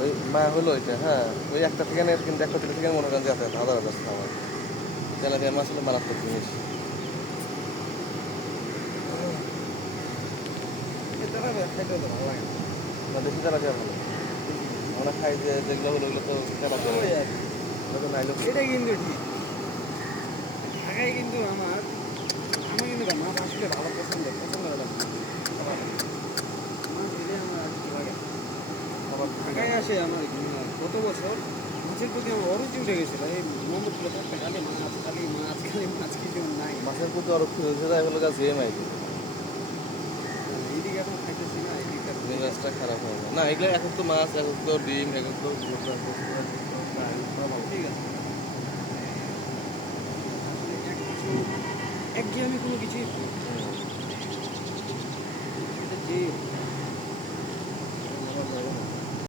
ওই মা হলো ওইটা হ্যাঁ। ওই একটা থেকে নিয়ে কিন্তু একটা থেকে মনে করেন যে আছে হাজার হাজার খাবার তেলাপিয়া মাছ হলো মারাত্মক জিনিস। দেশি তেলাপিয়া ভালো। আমরা খাই যে, যেগুলো হলো ওগুলো তো তেলাপিয়া এটা কিন্তু ঠিক। ঢাকায় কিন্তু আমার আমার ঢাকায় আসে আমার গত বছর মাছের প্রতি আমার অরুচি উঠে গেছিল। এই মোহাম্মদপুরে থাকতে খালি মাছ খালি মাছ খালি মাছ কিছু নাই। মাছের প্রতি আরও হয়েছে যায় হলো গাছ জিএম আইডি এইদিকে এখন খাইতেছি না এইদিকে মেজাজটা খারাপ হয়ে না এগুলো এখন তো মাছ এখন তো ডিম এখন তো ঠিক আছে। এক কিছু একঘেয়েমি কোনো কিছুই যে